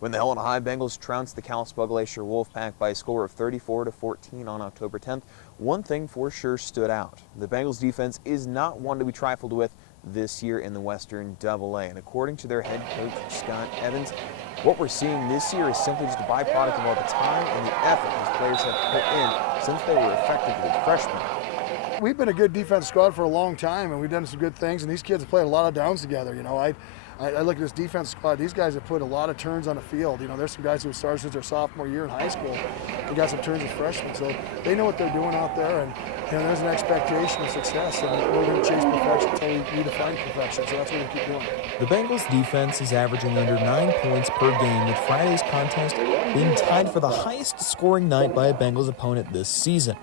When the Helena High Bengals trounced the Kalispell Glacier Wolfpack by a score of 34-14 on October 10th, one thing for sure stood out. The Bengals defense is not one to be trifled with this year in the Western AA. And according to their head coach, Scott Evans, what we're seeing this year is simply just a byproduct of all the time and the effort these players have put in since they were effectively freshmen. We've been a good defense squad for a long time, and we've done some good things, and these kids have played a lot of downs together. You know, I look at this defense squad, these guys have put a lot of turns on the field. You know, there's some guys who started since their sophomore year in high school. They got some turns as freshmen, so they know what they're doing out there, and you know, there's an expectation of success, and we're going to chase perfection until we redefine perfection, so that's what we keep doing. The Bengals defense is averaging under 9 points per game, with Friday's contest being tied for the highest scoring night by a Bengals opponent this season.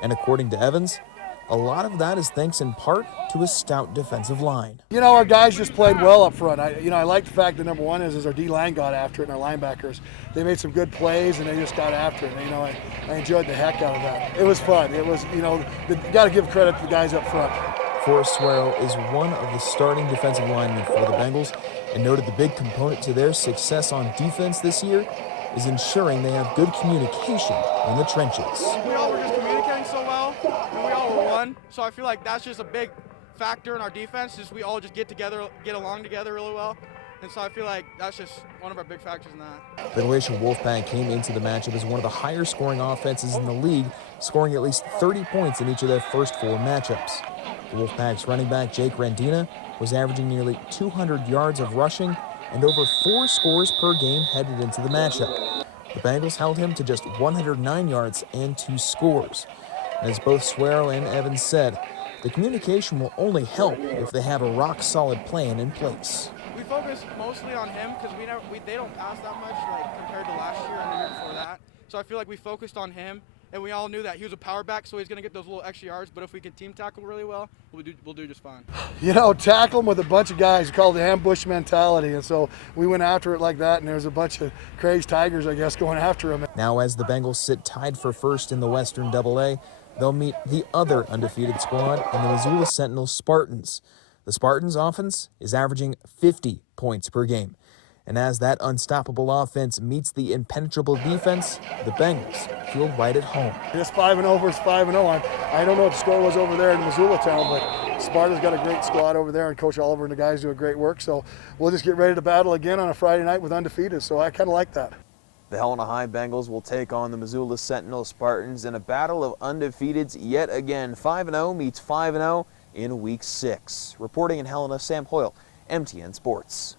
And according to Evans, a lot of that is thanks in part to a stout defensive line. You know, our guys just played well up front. I like the fact that number one is our D-line got after it, and our linebackers. They made some good plays, and they just got after it. And, you know, I enjoyed the heck out of that. It was fun. It was, you know, you got to give credit to the guys up front. FORREST SUERO is one of the starting defensive linemen for the Bengals, and noted the big component to their success on defense this year is ensuring they have good communication in the trenches. We all were just communicating so well, and we all were one. So I feel like that's just a big factor in our defense, is we all just get along together really well. And so I feel like that's just one of our big factors in that. The Glacier Wolfpack came into the matchup as one of the higher scoring offenses in the league, scoring at least 30 points in each of their first 4 matchups. The Wolfpack's running back, Jake Randina, was averaging nearly 200 yards of rushing and over 4 scores per game headed into the matchup. The Bengals held him to just 109 yards and 2 scores. And as both SUERO and Evans said, the communication will only help if they have a rock-solid plan in place. We focus mostly on him because they don't pass that much, like compared to last year and the year before that. So I feel like we focused on him, and we all knew that he was a power back, so he's going to get those little extra yards. But if we can team tackle really well, we'll do just fine. You know, tackle him with a bunch of guys called the ambush mentality, and so we went after it like that, and there's a bunch of crazed tigers, I guess, going after him. Now, as the Bengals sit tied for first in the Western AA, they'll meet the other undefeated squad in the Missoula Sentinel Spartans. The Spartans' offense is averaging 50 points per game. And as that unstoppable offense meets the impenetrable defense, the Bengals feel right at home. It's 5-0 versus 5-0. I don't know what the score was over there in Missoula town, but Sparta's got a great squad over there, and Coach Oliver and the guys do a great work. So we'll just get ready to battle again on a Friday night with undefeated. So I kind of like that. The Helena High Bengals will take on the Missoula Sentinel Spartans in a battle of undefeateds yet again. 5-0 meets 5-0 in Week 6. Reporting in Helena, Sam HOYLE, MTN Sports.